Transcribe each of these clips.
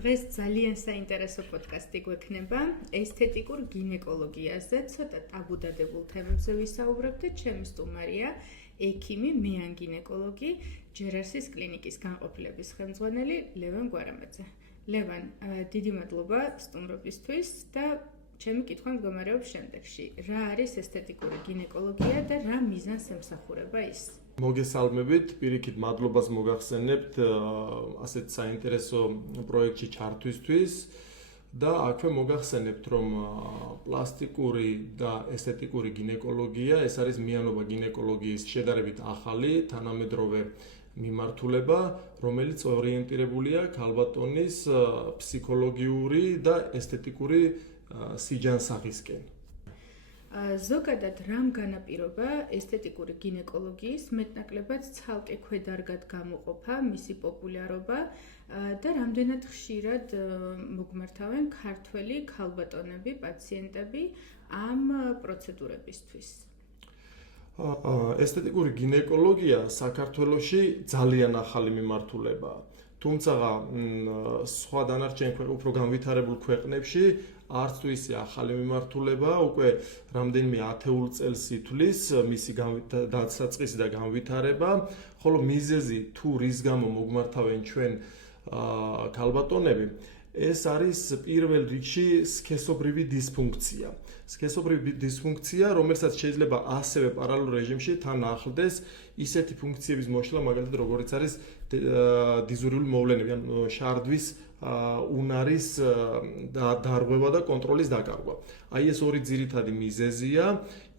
დღეს ძალიან საინტერესო პოდკასტი გვექნება ესთეტიკურ გინეკოლოგიაზე, ცოტა ტაბუდადებულ თემებზე ვისაუბრებ და ჩემი სტუმარია ექიმი, მეან გინეკოლოგი, ჯერასის კლინიკის განყოფილების ხელმძღვანელი ლევან გვარამაძე. ლევან, დიდი მადლობა სტუმრობისთვის და ჩემი კითხვა მდგომარეობს შემდეგში. რა არის ესთეტიკური გინეკოლოგია და რა მიზანს ემსახურება ის? მოგესალმებით, პირიქით მადლობას მოგახსენებთ ასეთ საინტერესო პროექტში ჩართვისთვის და აქვე მოგახსენებთ, რომ პლასტიკური და ესთეტიკური გინეკოლოგია, ეს არის მიანობა გინეკოლოგიის შედარებით ახალი, თანამედროვე მიმართულება, რომელიც ორიენტირებულია ქალბატონის ფსიქოლოგიური და ესთეტიკური სიჯანსაღისკენ. ზოგადად რამ განაპირობა ესთეტიკური გინეკოლოგიის მეტნაკლებად ცალკე ქვედარგად გამოყოფა, მისი პოპულარობა და რამდენად ხშირად მოგმართავენ ქართველი ქალბატონები, პაციენტები ამ პროცედურებისთვის? ესთეტიკური გინეკოლოგია საქართველოში ძალიან ახალი მიმართულებაა. თუმცა სხვა დანარჩენ უფრო განვითარებულ ქვეყნებში არც თუ ისე ახალი მიმართულება, უკვე რამდენიმე ათეულ წელს ითვლის მისი დასაწყისი და განვითარება, ხოლო მიზეზი თუ რის გამო მოგმართავენ ჩვენ ქალბატონები, ეს არის პირველ რიგში სქესობრივი დისფუნქცია. სქესობრივი დისფუნქცია, რომელსაც შეიძლება ასევე პარალელურ რეჟიმში თან ახლდეს ისეთი ფუნქციების მოშლა, მაგალითად როგორიც არის დიზურიული მოვლენები, ან შარდვის უნარის დარღვევა და კონტროლის დაკარგვა. აი ეს ორი ძირითადი მიზეზია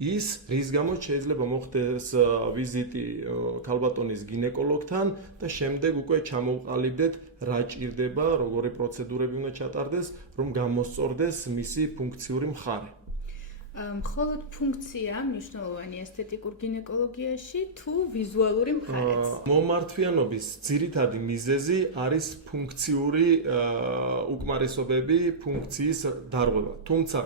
ის, რის გამოც შეიძლება მოხდეს ვიზიტი ქალბატონის გინეკოლოგთან და შემდეგ უკვე ჩამოვყალიბდეთ რა ჭირდება, როგორი პროცედურები უნდა ჩატარდეს, რომ გამოსწორდეს მისი ფუნქციური მხარე. მხოლოდ ფუნქცია მნიშვნელოვანი ესთეტიკურ გინეკოლოგიაში თუ ვიზუალური მხარეც? მომართვიანობის ძირითადი მიზეზი არის ფუნქციური უკმარისობები, ფუნქციის დარღვევა. თუმცა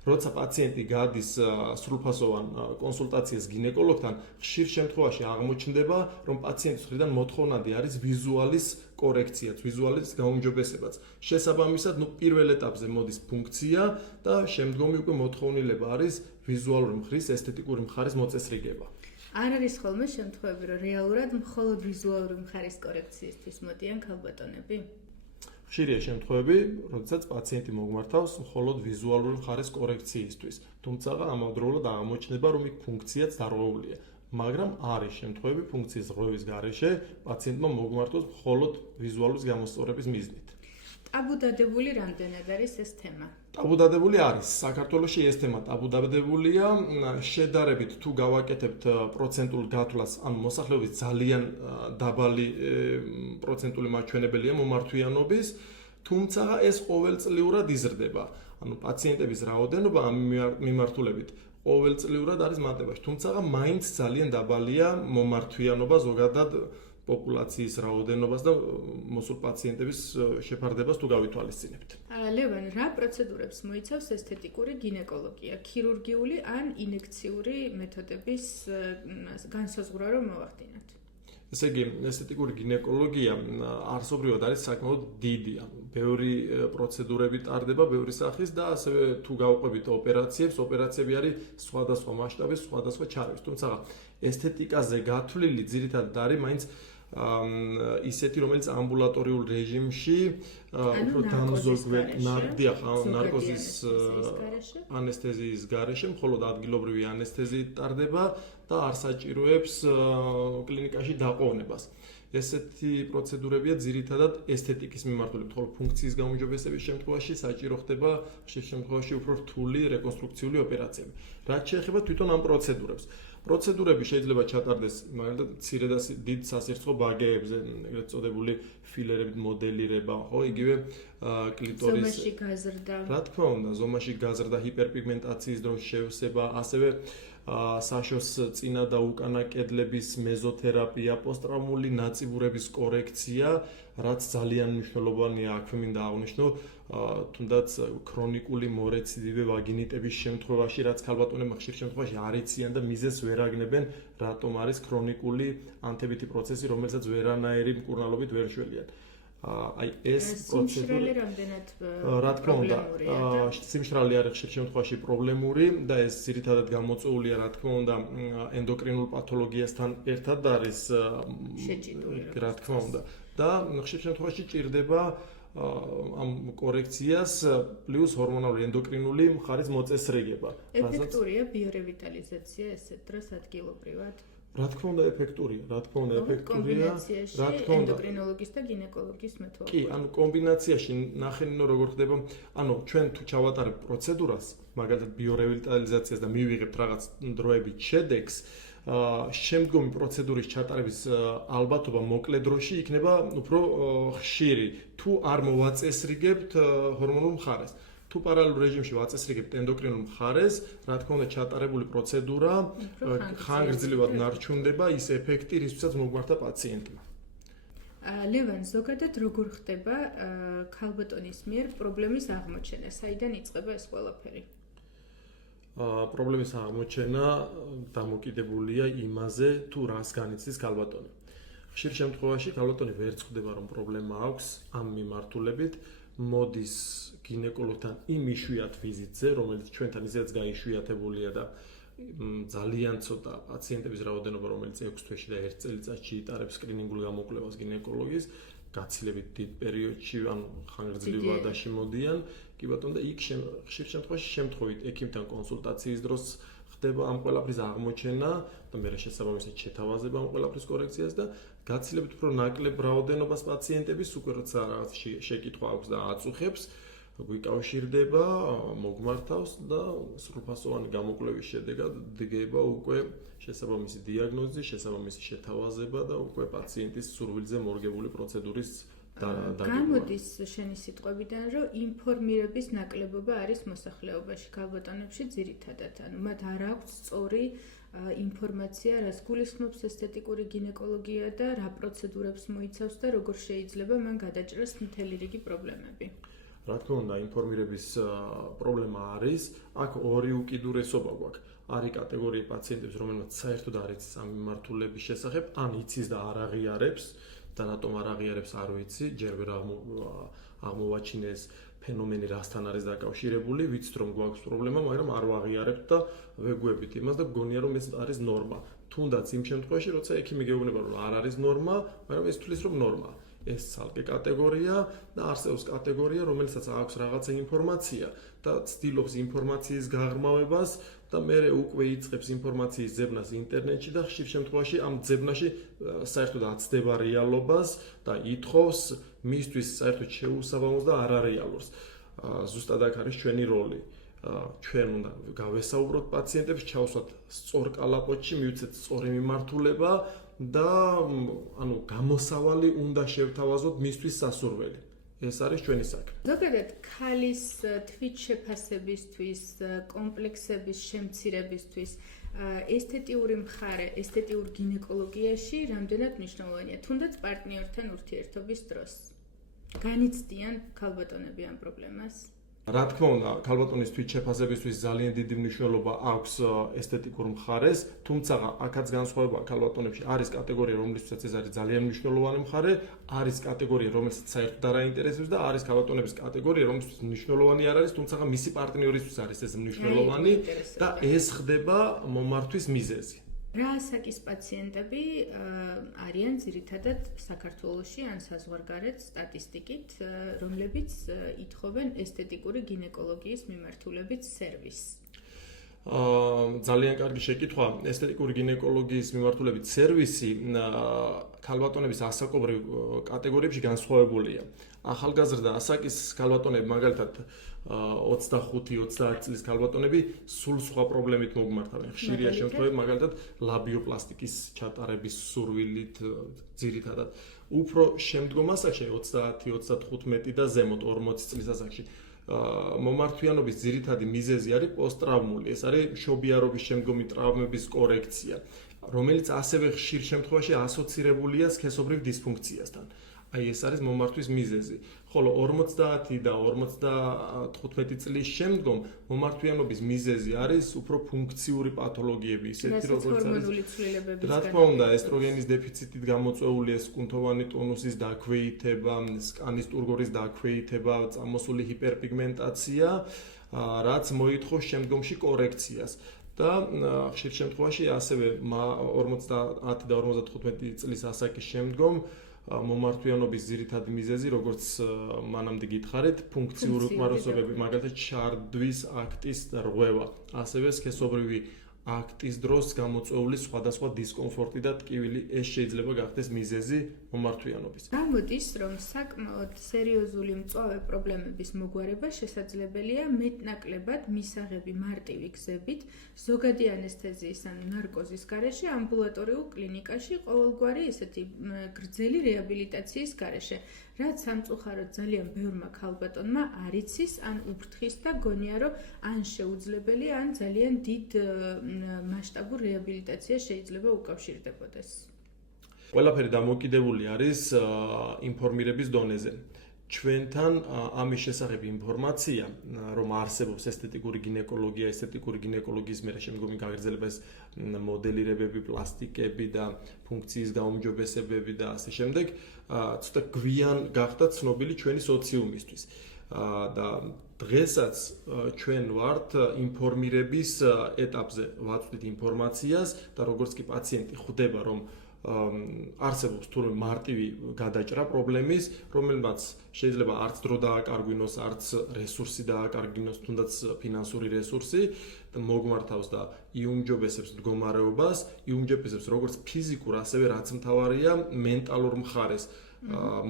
როცა პაციენტი გადის სრულფასოვან კონსულტაციას გინეკოლოგთან, ხშირ შემთხვევაში აღმოჩნდება, რომ პაციენტის მხრიდან მოთხოვნადი არის ვიზუალის კორექციაც, ვიზუალის გაუმჯობესებაც. შესაბამისად, პირველ ეტაპზე მოდის ფუნქცია და შემდგომი უკვე მოთხოვნილება არის ვიზუალური მხრის, ესთეტიკური მხარის მოწესრიგება. არ არის ხოლმე შემთხვევები, რომ რეალურად მხოლოდ ვიზუალური მხარის კორექციისთვის მოდიან ქალბატონები? ხშირია შემთხვევები, როდესაც პაციენტი მოგმართავს მხოლოდ ვიზუალური მხარის კორექციისთვის, თუმცა ამავდროულად აღმოჩნდება, რომ იქ ფუნქციაც დარღვეულია. მაგრამ არის შემთხვევები ფუნქციის რღვევის გარეშე პაციენტმა მოგმართოს მხოლოდ ვიზუალის გამოსწორების მიზნით. ტაბუდადებული რამდენად არის ეს თემა? ტაბუდადებული არის. საქართველოში ეს თემა ტაბუდადებულია. შედარებით თუ გავაკეთებთ პროცენტულ გათვლას, ან მოსახლეობის ძალიან დაბალი პროცენტული მაჩვენებელია მომართვიანობის, თუმცა ეს ყოველწლიურად იზრდება. ანუ პაციენტების რაოდენობა ამ მიმართულებით ყოველწლიურად არის მატებაში, თუმცა მაინც ძალიან დაბალია მომართვიანობა ზოგადად პოპულაციის რაოდენობას და მოსულ პაციენტების შეფარდებას თუ გავითვალისწინებთ. ლევან, რა პროცედურებს მოიცავს ესთეტიკური გინეკოლოგია? ქირურგიული ან ინექციური მეთოდების განსაზღვრა რომ მოვახდინოთ? ესე იგი, ესთეტიკური გინეკოლოგია არსობრივად არის საკმაოდ დიდი, ბევრი პროცედურები ტარდება, ბევრი სახის და ასევე თუ გავყვებით ოპერაციები არის სხვადასხვა მასშტაბის, სხვადასხვა ჩარევის. თუმცა ესთეტიკაზე გათვლილი ძირითადად არის მაინც ისეთი, რომელიც ამბულატორიულ რეჟიმში უფრო ნარკოზის ანესთეზიის გარეშე, მხოლოდ ადგილობრივი ანესთეზიით ტარდება და არ საჭიროებს კლინიკაში დაყოვნებას. ესეთი პროცედურებია ძირითადად ესთეტიკის მიმართულებით, ხოლო ფუნქციის გაუმჯობესების შემთხვევაში საჭირო ხდება ხშირ შემთხვევაში უფრო რთული რეკონსტრუქციული ოპერაციები. რაც შეეხება თვითონ ამ პროცედურებს. პროცედურები შეიძლება ჩატარდეს მაგალითად მცირე და დიდ სასირცხო ბაგეებზე, ეგრეთ წოდებული ფილერებით მოდელირება, ხო, იგივე კლიტორის ზომაში გაზრდა. რა თქმა უნდა, ზომაში გაზრდა, ჰიპერპიგმენტაციის დროს შევსება, ასევე საშოს წინა და უკანა კედლების მეზოთერაპია, პოსტტრავმული ნაწიბურების კორექცია, რაც ძალიან მნიშვნელოვანია, აქვე მინდა აღვნიშნო, თუნდაც ქრონიკული მორეციდივე ვაგინიტების შემთხვევაში, რაც ქალბატონებმა ხშირ შემთხვევაში არ იციან და მიზეზს ვერ აგნებენ, რატომ არის ქრონიკული ანთებითი პროცესი, რომელსაც ვერანაირი მკურნალობით ვერ შველიან. აი ეს სიმშრალე რამდენად რა თქმა უნდა, პრობლემურია და სიმშრალე არის ხშირ შემთხვევაში პრობლემური და ეს ძირითადად გამოწვეულია, რა თქმა უნდა, ენდოკრინულ პათოლოგიასთან ერთად არის შეჭიდული, რა თქმა უნდა. და ხშირ შემთხვევაში ჭირდება ამ კორექციას პლუს ჰორმონალური ენდოკრინული მხარის მოწესრიგება. ეფექტურია ბიორევიტალიზაცია ესეთ დროს ადგილობრივად? რა თქმა უნდა ეფექტურია, რა თქმა უნდა ეფექტურია, რა თქმა უნდა ენდოკრინოლოგის და გინეკოლოგის მეთვალყურებით. კი, ანუ კომბინაციაში ნახენინო როგორ ხდება, ანუ ჩვენ თუ ჩავატარებთ პროცედურას, მაგალითად ბიორევიტალიზაციას და მივიღებთ რაღაც დროებით შედეგს, შემდგომი პროცედურის ჩატარების ალბათობა მოკლე დროში იქნება უფრო ხშირი, თუ არ მოვაწესრიგებთ ჰორმონულ მხარეს. თუ პარალელურ რეჟიმში ვაწესრიგებთ ენდოკრინულ მხარეს, რა თქმა უნდა ჩატარებული პროცედურა ხანგრძლივად ნარჩუნდება ის ეფექტი, რისთვისაც მოგმართა პაციენტმა. ლევან, ზოგადად როგორ ხდება ქალბატონის მიერ პრობლემის აღმოჩენა? საიდან იწყება ეს ყველაფერი? პრობლემის აღმოჩენა დამოკიდებულია იმაზე, თუ რას განიცდის ქალბატონი. ხშირ შემთხვევაში ქალბატონი ვერ ხვდება, რომ პრობლემა აქვს ამ მიმართულებით, მოდის გინეკოლოგთან იმ იშვიათ ვიზიტზე, რომელიც ჩვენთან ისედაც გაიშვიათებულია და ძალიან ცოტა პაციენტების რაოდენობა, რომელიც 6 თვეში და 1 წელიწადში იტარებს სკრინინგულ გამოკვლევას გინეკოლოგის, გაცილებით დიდ პერიოდში, ან ხანგრძლივ ვადაში მოდიან. კი ბატონო, და იქ ხშირ შემთხვევაში შემთხვევით ექიმთან კონსულტაციის დროს ხდება ამ ყველაფრის აღმოჩენა და მე შესაბამისად შეთავაზება ამ ყველაფრის კორექციას და გაცილებით უფრო ნაკლებ რაოდენობას პაციენტების უკვე როცა რაღაც შეკითხვა აქვს და აწუხებს, გვიკავშირდება, მოგმართავს და სრულფასოვანი გამოკვლევის შედეგად დგება უკვე შესაბამისი დიაგნოზი, შესაბამისი შეთავაზება და უკვე პაციენტის სურვილზე მორგებული პროცედურის გამოდის შენი სიტყვებიდან, რომ ინფორმირების ნაკლებობა არის მოსახლეობაში, ქალბატონებში ძირითადად, ანუ მათ არ აქვს სწორი ინფორმაცია, რას გულისხმობს ესთეტიკური გინეკოლოგია და რა პროცედურებს მოიცავს და როგორ შეიძლება მან გადაჭრას მთელი რიგი პრობლემები. რა თქმა უნდა, ინფორმირების პრობლემა არის, აქ ორი უკიდურესობა გვაქვს. არის კატეგორია პაციენტებს, რომელმაც საერთოდ არ იცის ამ მიმართულების შესახებ, ან იცის და არ აღიარებს და რატომ არ აღიარებს არ ვიცი, ჯერ ვერ აღმოვაჩინეს ფენომენი რასთან არის დაკავშირებული, ვიცით რომ გვაქვს პრობლემა, მაგრამ არ ვაღიარებთ და ვეგუებით იმას და გონია რომ ეს არის ნორმა. თუნდაც იმ შემთხვევაში, როცა ექიმი გეუბნება რომ არ არის ნორმა, მაგრამ ეს თulis რომ ნორმაა. ეს ცალკე კატეგორია და არსებობს კატეგორია, რომელსაც აქვს რაღაცა ინფორმაცია და ცდილობს ინფორმაციის გაღრმავებას და მერე უკვე იწყებს ინფორმაციის ძებნას ინტერნეტში და ხშირ შემთხვევაში ამ ძებნაში საერთოდ აცდება რეალობას და ითხოვს მისთვის საერთოდ შეუსაბამოს და არარეალურს. ზუსტად აქ არის ჩვენი როლი. ჩვენ უნდა გავესაუბროთ პაციენტებს, ჩავსვათ სწორ კალაპოტში, მივცეთ სწორი მიმართულება და ანუ გამოსავალი უნდა შევთავაზოთ მისთვის სასურველი. ეს არის ჩვენი საქმე. ზოგადად ქალის თვითშეფასებისთვის, კომპლექსების შემცირებისთვის ესთეტიური მხარე, ესთეტიურ გინეკოლოგიაში რამდენად მნიშვნელოვანია, თუნდაც პარტნიორთან ურთიერთობის დროს. განიცდიან ქალბატონები ამ პრობლემას? რა თქმა უნდა, ქალბატონის თვითშეფასებისთვის ძალიან დიდი მნიშვნელობა აქვს ესთეტიკურ მხარეს, თუმცა აქაც განსხვავება ქალბატონებში არის კატეგორია, რომლისთვისაც ეს არის ძალიან მნიშვნელოვანი მხარე, არის კატეგორია, რომელსაც საერთოდ არ აინტერესებს და არის ქალბატონების კატეგორია, რომლისთვისაც მნიშვნელოვანი არ არის, თუმცა მისი პარტნიორისთვის არის ეს მნიშვნელოვანი და ეს ხდება მომართვის მიზეზი. რა ასაკის პაციენტები არიან ძირითადად საქართველოში ან საზღვარგარეთ სტატისტიკით, რომლებიც ითხოვენ ესთეტიკური გინეკოლოგიის მიმართულებით სერვისს? ძალიან კარგი შეკითხვა. ესთეტიკური გინეკოლოგიის მიმართულებით სერვისი ქალბატონების ასაკობრივ კატეგორიებში განსხვავებულია. ახალგაზრდა ასაკის ქალბატონები, მაგალითად 25-30 წლის ქალბატონები სულ სხვა პრობლემით მოგმართავენ. ხშირია შემთხვევები, მაგალითად ლაბიოპლასტიკის ჩატარების სურვილით ძირითადად. უფრო შემდგომ ასაკში 30-35 და ზემოთ 40 წლის ასაკში მომართვიანობის ძირითადი მიზეზი არის პოსტტრავმული. ეს არის მშობიარობის შემდგომი ტრავმების კორექცია, რომელიც ასევე ხშირ შემთხვევაში ასოცირებულია სქესობრივ დისფუნქციასთან. აი ეს არის მომართვის მიზეზი. ხოლო 50 და 55 წლის შემდგომ მომართვიანობის მიზეზი არის უფრო ფუნქციური პათოლოგიები, ისეთი როგორც არის ჰორმონული ცვლილებების რა თქმა უნდა, ესტროგენის დეფიციტით გამოწვეულია კუნთოვანი ტონუსის დაქვეითება, სკანის ტურგორის დაქვეითება, წამოსული ჰიპერპიგმენტაცია, რაც მოითხოვს შემდგომში კორექციას. და ხშირ შემთხვევაში ასევე 50 და 55 წლის ასაკის შემდგომ მომართვიანობის ძირითადი მიზეზი, როგორც მანამდე გითხარით, ფუნქციური უკმარისობები, მაგალითად ჩარდვის აქტის რღვევა, ასევე სქესობრივი აქტის დროს გამოწვეული სხვადასხვა დისკომფორტი და ტკივილი, ეს შეიძლება გახდეს მიზეზი მომართვიანობის. გამოდის, რომ საკმაოდ სერიოზული მწვავე პრობლემების მოგვარება შესაძლებელია მეტნაკლებად მისაღები მარტივი გზებით, ზოგადი ანესთეზიის ან ნარკოზის გარეშე, ამბულატორიულ კლინიკაში, ყოველგვარი ესეთი გრძელი რეაბილიტაციის გარეშე, რაც სამწუხაროდ ძალიან ბევრმა ქალბატონმა არ იცის, ან უფრთხის და გონია, რომ ან შეუძლებელია, ან ძალიან დიდ მასშტაბურ რეაბილიტაციას შეიძლება უკავშირდებოდეს. ყველაფერი დამოკიდებული არის ინფორმირების დონეზე. ჩვენთან ამის შესახებ ინფორმაცია, რომ არსებობს ესთეტიკური გინეკოლოგია, ესთეტიკური გინეკოლოგიის მერე შემდგომი გაგრძელება ეს მოდელირებები, პლასტიკები და ფუნქციის გაუმჯობესებები და ასე შემდეგ, ცოტა გვიან გახდა ცნობილი ჩვენი სოციუმისთვის. და დღესაც ჩვენ ვართ ინფორმირების ეტაპზე, ვაწვდით ინფორმაციას და როგორც კი პაციენტი ხვდება, რომ არსებობს თურმე მარტივი გადაჭრა პრობლემის, რომელმაც შეიძლება არც დრო დააკარგვინოს, არც რესურსი დააკარგვინოს, თუნდაც ფინანსური რესურსი, მოგმართავს და იუმჯობესებს მდგომარეობას, იუმჯობესებს როგორც ფიზიკურ, ასევე რაც მთავარია, მენტალურ მხარეს.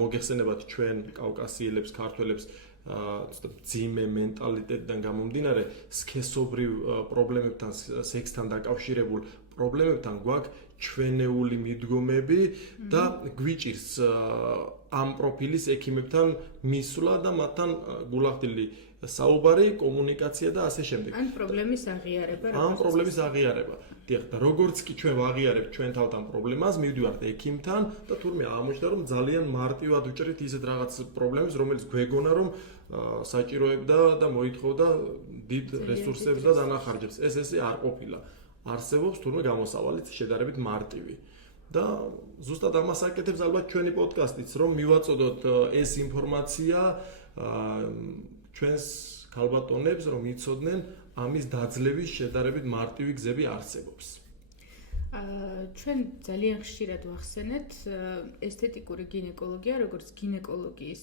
მოგეხსენებათ ჩვენ კავკასიელებს, ქართველებს ძიმე მენტალიტეტიდან გამომდინარე, სქესობრივ პრობლემებთან, სექსთან დაკავშირებულ პრობლემებთან გვაქვს ჩვენეული მიდგომები და გვიჭირს ამ პროფილის ექიმებთან მისვლა და მათთან გულახდილი საუბარი, კომუნიკაცია და ასე შემდეგ. ან პრობლემის აღიარება. ამ პრობლემის აღიარება. დიახ, და როგორც კი ჩვენ ვაღიარებთ ჩვენ თავთან პრობლემას, მივდივართ ექიმთან და თურმე აღმოჩნდა, რომ ძალიან მარტივად ვჭრით ისეთ რაღაც პრობლემებს, რომელიც გვეგონა, რომ საჭიროებდა და მოითხოვდა დიდ რესურსებს და დანახარჯებს. ესე არ ყოფილა. არსებობს თურმე გამოსავალიც შედარებით მარტივი. და ზუსტად ამას აკეთებს ალბათ ჩვენი პოდკასტიც, რომ მივაწოდოთ ეს ინფორმაცია ჩვენს ქალბატონებს, რომ იცოდნენ ამის დაძლევის შედარებით მარტივი გზები არსებობს. ჩვენ ძალიან ხშირად ვახსენეთ ესთეტიკური გინეკოლოგია, როგორც გინეკოლოგიის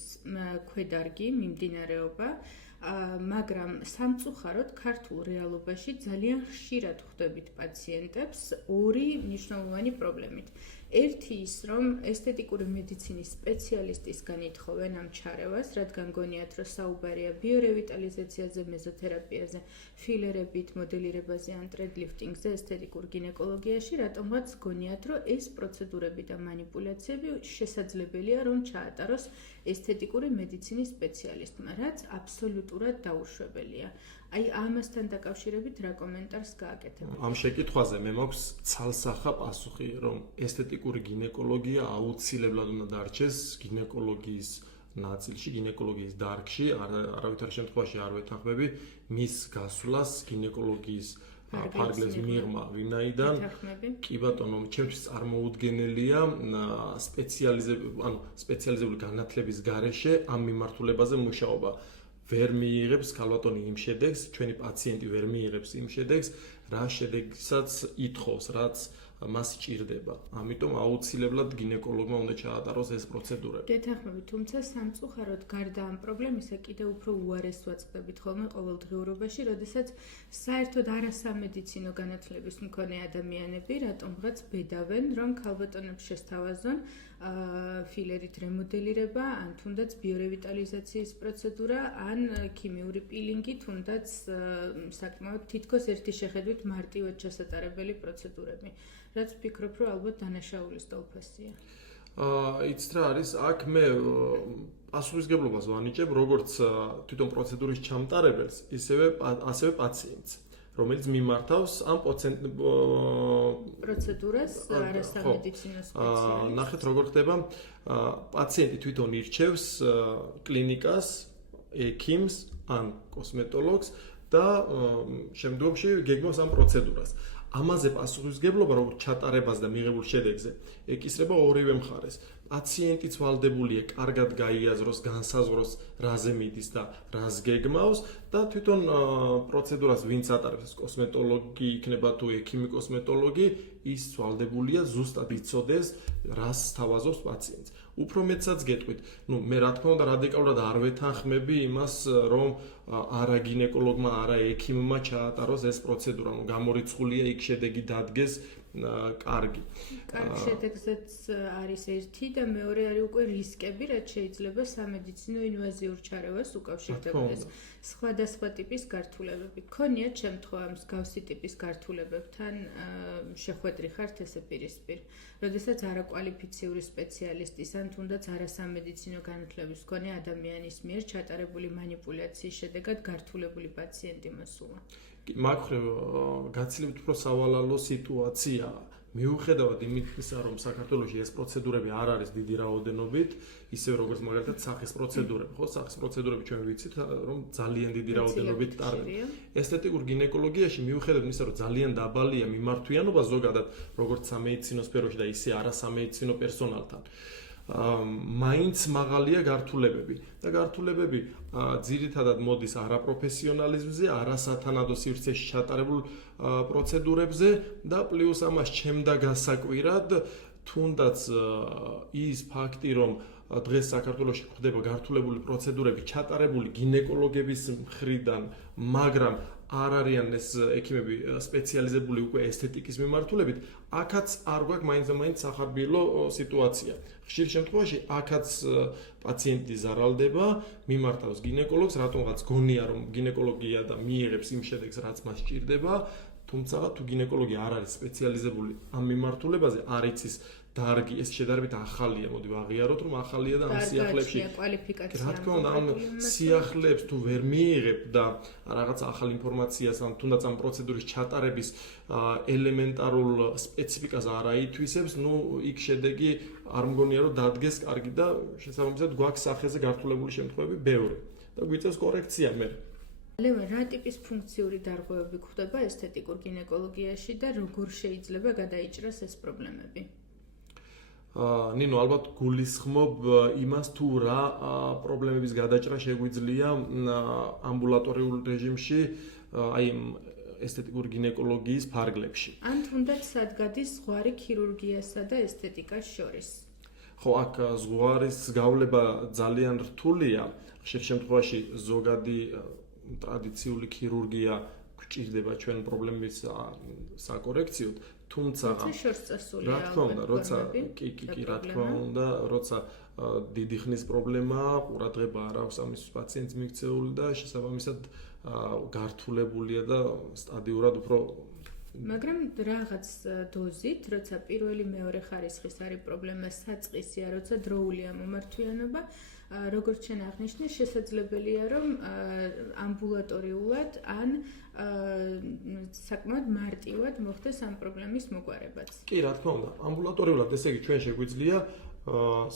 ქვედარგი, მიმდინარეობა, მაგრამ სამწუხაროდ ქართულ რეალობაში ძალიან ხშირად ხვდებით პაციენტებს ორი მნიშვნელოვანი პრობლემით. ერთი ის, რომ ესთეტიკური მედიცინის სპეციალისტისგან ითხოვენ ამ ჩარევას, რადგან გონიათ, რომ საუბარია ბიორევიტალიზაციაზე, მეზოთერაპიაზე, ფილერებით, მოდელირებაზე ან ტრედლიფტინგზე ესთეტიკურ გინეკოლოგიაში, რატომღაც გონიათ, რომ ეს პროცედურები და манипуляციები შესაძლებელია, რომ ჩაატაროს ესთეტიკური მედიცინის სპეციალისტმა, რაც აბსოლუტურად დაუშვებელია. აი ამასთან დაკავშირებით რა კომენტარს გააკეთებთ? ამ შეკითხვაზე მე მაქვს ცალსახა პასუხი, რომ ესთეტიკური გინეკოლოგია აუცილებლად უნდა დარჩეს გინეკოლოგიის ნაწილში, გინეკოლოგიის დარგში, არავითარ შემთხვევაში არ ვეთანხმები მის გასვლას გინეკოლოგიის ფარგლებს მიღმა, ვინაიდან კი ბატონო, ჩემთვის წარმოუდგენელია სპეციალიზებული განათლების გარეშე ამ მიმართულებაზე მუშაობა. ვერ მიიღებს ქალბატონი იმ შედეგს, ჩვენი პაციენტი ვერ მიიღებს იმ შედეგს, რა შედეგსაც ითხოვს, რაც მას სჭირდება. ამიტომ აუცილებლად გინეკოლოგმა უნდა ჩაატაროს ეს პროცედურები. გეთანხმებით, თუმცა სამწუხაროდ გარდა ამ პრობლემისა კიდევ უფრო უარესს ვაწყდებით ხოლმე ყოველდღიურობაში, როდესაც საერთოდ არასამედიცინო განათლების მქონე ადამიანები რატომღაც ბედავენ, რომ ქალბატონებს შესთავაზონ ფილერით რემოდელირება, ან თუნდაც ბიორევიტალიზაციის პროცედურა, ან ქიმიური პილინგი, თუნდაც საკმაოდ თითქოს ერთი შეხედვით მარტივად ჩასატარებელი პროცედურები. რაც ვფიქრობ, რომ ალბათ დანაშაულის ტოლფასია. იცით რა არის, აქ მე პასუხისგებლობას ვანიჭებ როგორც თვითონ პროცედურის ჩამტარებელს, ასევე პაციენტს. რომელიც მიმართავს ამ პროცედურას არასამედიცინო სპეციალისტს. ნახეთ როგორ ხდება, პაციენტი თვითონ ირჩევს კლინიკას, ექიმს ან კოსმეტოლოგს და შემდგომში გეგმავს ამ პროცედურას. ამაზე პასუხისმგებლობა როგორც ჩატარებას და მიღებულ შედეგზე ეკისრება ორივე მხარეს. პაციენტიც ვალდებულია კარგად გაიაზროს, განსაზღვროს, რაზე მიდის და რას გეგმავს და თვითონ პროცედურას ვინც ატარებს, კოსმეტოლოგი იქნება თუ ექიმი კოსმეტოლოგი, ის ვალდებულია ზუსტად იცოდეს, რას სთავაზობს პაციენტს. უფრო მეტსაც გეტყვით, მე რა თქმა უნდა რადიკალურად არ ვეთანხმები იმას, რომ არა გინეკოლოგმა, არა ექიმმა ჩაატაროს ეს პროცედურა, გამორიცხულია იქ შედეგი დადგეს კარგი. კარგ შედეგზეც არის ერთი და მეორე არის უკვე რისკები, რაც შეიძლება სამედიცინო ინვაზიურ ჩარევას უკავშირდებოდეს. სხვადასხვა ტიპის გართულებები. გქონიათ შემთხვევა მსგავსი ტიპის გართულებებთან შეხვედრი ხართ ესე პირისპირ. როდესაც არაკვალიფიციური სპეციალისტის ან თუნდაც არასამედიცინო განათლების მქონე ადამიანის მიერ ჩატარებული მანიპულაციის შედეგად გართულებული პაციენტი მოსულა. მაგხრივ გაცილებით უფრო სავალალო სიტუაციაა. მიუხედავად იმისა, რომ საქართველოში ეს პროცედურები არ არის დიდი რაოდენობით, ისე როგორც მაგალითად სახის პროცედურები, ხო, სახის პროცედურები ჩვენ ვიცით, რომ ძალიან დიდი რაოდენობით ტარდება. ესთეტიკურ გინეკოლოგიაში მიუხედავად იმისა, რომ ძალიან დაბალია მიმართვიანობა ზოგადად, როგორც სამედიცინო სფეროში და ისე არასამედიცინო პერსონალთან. მაინც მაღალია გართულებები და გართულებები ძირითადად მოდის არაპროფესიონალიზმზე, არასათანადო სივრცეში ჩატარებულ პროცედურებზე და პლუს ამას ჩემდა გასაკვირად თუნდაც ის ფაქტი, რომ დღეს საქართველოში ხდება გართულებული პროცედურები ჩატარებული გინეკოლოგების მხრიდან, მაგრამ არ არიან ეს ექიმები სპეციალიზებული უკვე ესთეტიკის მიმართულებით, აქაც არ გვაქვს მაინც სახარბიელო სიტუაცია. ხშირ შემთხვევაში აქაც პაციენტი ზარალდება, მიმართავს გინეკოლოგს, რატომღაც გონია რომ გინეკოლოგია და მიიღებს იმ შედეგს, რაც მას სჭირდება, თუმცა თუ გინეკოლოგი არ არის სპეციალიზებული ამ მიმართულებაზე, არ იცის დარგი, ეს შედარებით ახალია, მოდი ვაღიაროთ, რომ ახალია და ამ სიახლეებში რა თქმა უნდა, ამ სიახლეებს თუ ვერ მიიღებ და რაღაც ახალ ინფორმაციას ან თუნდაც ამ პროცედურის ჩატარების ელემენტარულ სპეციფიკას არ აითვისებს, იქ შედეგი არ მგონია რომ დადგეს კარგი და შესაბამისად გვაქვს სახეზე გართულებული შემთხვევები ბევრი და გვიწევს კორექცია მე. ლევან, რა ტიპის ფუნქციური დარღვევები გვხდება ესთეტიკურ გინეკოლოგიაში და როგორ შეიძლება გადაიჭრას ეს პრობლემები? ნინო, ალბათ გულისხმობ იმას თუ რა პრობლემების გადაჭრა შეგვიძლია ამბულატორიულ რეჟიმში, აი ესთეტიკური გინეკოლოგიის ფარგლებში. ან თუნდაც სად გადის ზღვარი ქირურგიასა და ესთეტიკას შორის? ხო, აქ ზღვარის გავლება ძალიან რთულია. ხშირ შემთხვევაში ზოგადი ტრადიციული ქირურგია გვჭირდება ჩვენ პრობლემის საკორექციოდ, თუმცა რა თქმა უნდა, როცა რა თქმა უნდა, როცა დიდი ხნის პრობლემაა, ყურადღება არ აქვს ამის პაციენტს მიქცეული და შესაბამისად გართულებულია და სტადიურად უფრო მაგრამ რაღაც დოზით, როცა პირველი მეორე ხარისხის არის პრობლემა საწყისია, როცა დროულია მომართვიანობა, როგორც შენ აღნიშნე, შესაძლებელია რომ ამბულატორიულად ან საკმაოდ მარტივად მოხდეს ამ პრობლემის მოგვარებაც. კი, რა თქმა უნდა, ამბულატორიულად, ესე იგი ჩვენ შეგვიძლია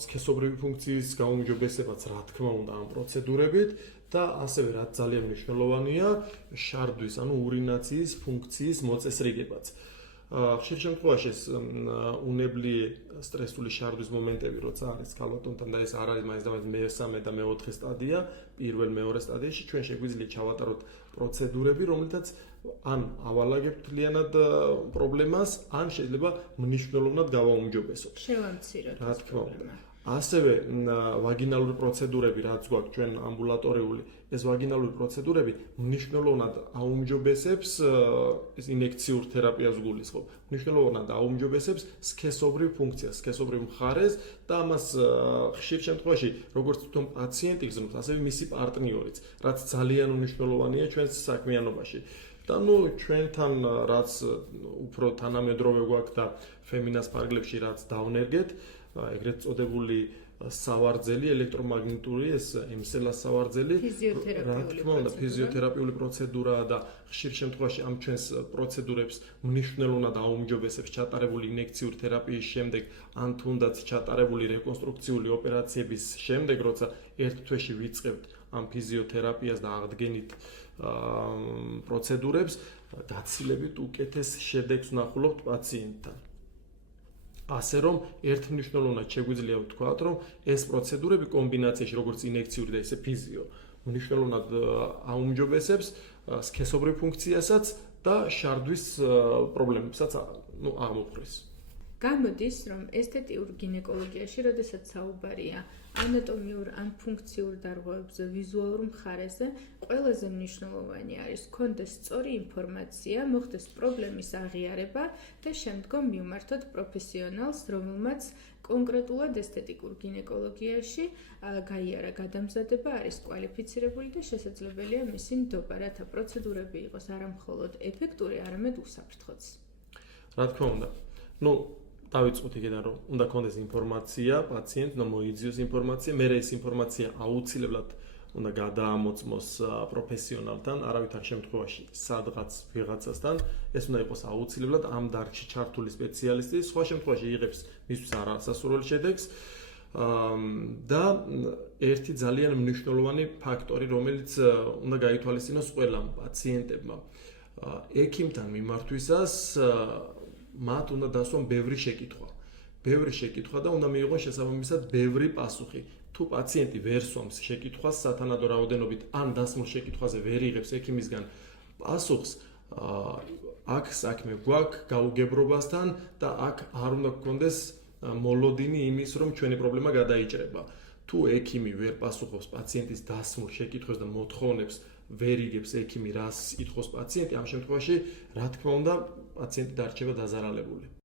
სქესობრივი ფუნქციის გაუმჯობესებაც, რა თქმა უნდა, ამ პროცედურებით და ასევე რაც ძალიან მნიშვნელოვანია, შარდვის, ანუ ურინაციის ფუნქციის მოწესრიგებაც. ხშირ შემთხვევაში ეს უნებლიე სტრესული შარდვის მომენტები, როცა არის ქალბატონთან და ეს არ არის მაინც და მაინც მესამე და მეოთხე სტადია, პირველ მეორე სტადიაში ჩვენ შეგვიძლია ჩავატაროთ პროცედურები, რომელთაც ან ავალაგებთ მთლიანად პრობლემას, ან შეიძლება მნიშვნელოვნად გავაუმჯობესოთ. შევამციროთ. რა თქმა უნდა. ასევე ვაგინალური პროცედურები, რაც გვაქვს ჩვენ ამბულატორიული, ეს ვაგინალური პროცედურები მნიშვნელოვნად აუმჯობესებს ეს ინექციურ თერაპიას გულისხმობ. მნიშვნელოვნად აუმჯობესებს სქესობრივ ფუნქციას, სქესობრივ მხარეს და ამას ხშირ შემთხვევაში როგორც თვითონ პაციენტი გრძნობს, ასევე მისი პარტნიორიც, რაც ძალიან მნიშვნელოვანია ჩვენს საქმიანობაში. და ჩვენთან რაც უფრო თანამედროვე გვაქვს და ფემინას ფარგლებში რაც დავნერგეთ, ეგრეთ წოდებული სავარძელი ელექტრომაგნიტური ეს ემსელა სავარძელი ფიზიოთერაპიული პროცედურაა და ხშირ შემთხვევაში ამ ჩვენს პროცედურებს მნიშვნელოვნად აუმჯობესებს ჩატარებული ინექციური თერაპიის შემდეგ ან თუნდაც ჩატარებული რეკონსტრუქციული ოპერაციების შემდეგ, როცა ერთ თვეში ვიწყებთ ამ ფიზიოთერაპიას და აღდგენით პროცედურებს, გაცილებით უკეთეს შედეგს ვნახულობთ პაციენტთან. ასე რომ ერთმნიშვნელოვნად შეგვიძლია ვთქვათ, რომ ეს პროცედურები კომბინაციაში როგორც ინექციური და ესე ფიზიო მნიშვნელოვნად აუმჯობესებს სქესობრივ ფუნქციასაც და შარდვის პრობლემებსაც აღმოფხვრეს. გამოდის, რომ ესთეტიურ გინეკოლოგიაში, როდესაც საუბარია ანატომიურ ან ფუნქციურ დარღვევებზე, ვიზუალურ მხარეზე, ყველაზე მნიშვნელოვანი არის გქონდეს სწორი ინფორმაცია, მოხდეს პრობლემის აღიარება და შემდგომ მივმართოთ პროფესიონალს, რომელმაც კონკრეტულად ესთეტიკურ გინეკოლოგიაში გაიარა გადამზადება, არის კვალიფიცირებული და შესაძლებელია მისი ნდობა, რათა პროცედურები იყოს არა მხოლოდ ეფექტური, არამედ უსაფრთხოც. რა თქმა უნდა. დავიწყოთ იქიდან, რომ უნდა გქონდეს ინფორმაცია, პაციენტს უნდა მოიძიოს ინფორმაცია, მერე ეს ინფორმაცია აუცილებლად უნდა გადაამოწმოს პროფესიონალთან, არავითარ შემთხვევაში სადღაც ვიღაცასთან, ეს უნდა იყოს აუცილებლად ამ დარგში ჩართული სპეციალისტი, სხვა შემთხვევაში იღებს მისთვის არასასურველ შედეგს და ერთი ძალიან მნიშვნელოვანი ფაქტორი, რომელიც უნდა გაითვალისწინოს ყველა პაციენტებმა, ექიმთან მიმართვისას მათ უნდა დასვან ბევრი შეკითხვა და უნდა მიიღონ შესაბამისად ბევრი პასუხი. თუ პაციენტი ვერ სვამს შეკითხვას სათანადო რაოდენობით ან დასმულ შეკითხვაზე ვერ იღებს ექიმისგან პასუხს, აქ საქმე გვაქვს გაუგებრობასთან და აქ არ უნდა გქონდეს მოლოდინი იმის, რომ ჩვენი პრობლემა გადაიჭრება. თუ ექიმი ვერ პასუხობს პაციენტის დასმულ შეკითხვას და მოთხოვნებს ვერ იგებს ექიმი რას ითხოვს პაციენტი, ამ შემთხვევაში რა თქმა უნდა პაციენტი დარჩება დაზარალებული.